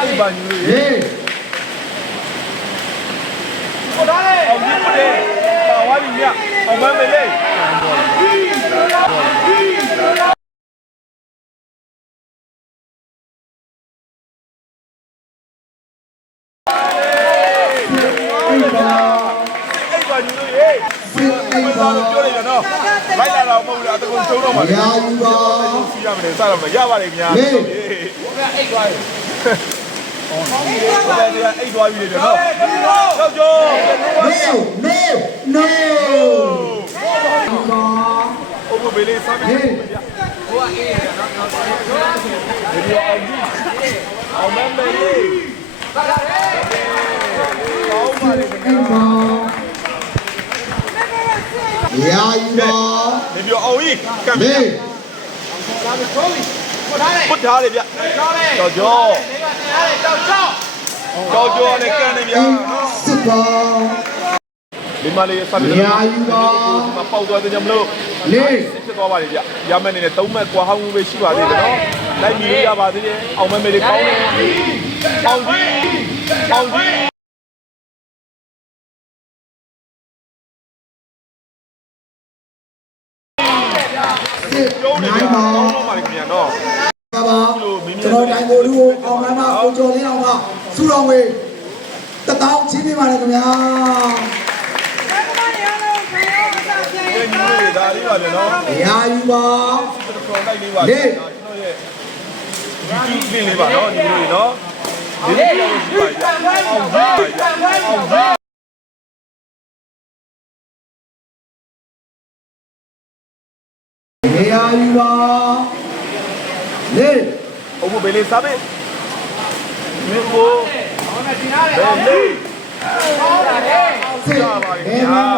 အိပ်ပါညူလို့ရေလေးအောင်မြင်မလေးပါဝါပြီမြအောင်မမေလေးအိမ်ပါအိပ်ပါညူလို့ရေစစ်အိမ်ပါပြောနေရနော်လိုက်လာတော့မဟုတ်ဘူးအတကုံကျုံတော့မှာရာယူပါစီရမယ်စတော့မရပါလိမ့်များဟေးအိပ်သွားပြီ ဟိုတယ်ကအိတ်သွားပြီလေတော့နော်ကျောက်ကျော် No, no, no. ဟုတ်ဘူးဘေးလေးစားမယ်ဟိုကအေးရနော်နော်ဗီဒီယိုအောင်ကြည့်အောင်မမေလေးပါလာတယ်ယာယီမာဗီဒီယိုအောင်ကြီးကံမေပွတ်ထားတယ်ဗျပွတ်ထားတယ်ဗျကျော်ကျော် ကြောကြောက်ကြောလည်းကံနေဗျာအိမ်စစ်ပါဒီမလေးဆက်ပြီးရာယူပါမပေါက်သွားတဲ့ညမလို့လေးဖြစ်သွားပါလေဗျရမယ်နေနဲ့သုံးမဲ့ကွာဟောင်းမှုပဲရှိပါသေးတယ်နော်လိုက်မြည်ရပါသေးတယ်အောင်မဲမဲလေးကောင်းတယ်အောင်ကြီးအောင်ကြီးစစ်ကျုံးနေနိုင်ဗျာပါကောင်းတော့ပါလေခင်ဗျာနော်ပါပါ ကျွန်တော်တိုင်းကိုလူကိုအောင်မှန်းမှာကိုကျော်လင်းအောင်ကစူတော်ဝေးတတောင်းချင်းပြပါလေခင်ဗျာဒီညလေးဒါလေးပါလေနော်ရာယူပါတော်တော်လိုက်လေးပါကျွန်တော်ရဲ့ဒီကြီးလေးပါနော်ဒီလိုနော်ဒီလိုရှိပါဗျအောင်ကြီးပါဗျအောင်ကြီးနေရာယူပါလေးအုပ်ဘယ် လေးစားပေးမြို့ကိုဘယ်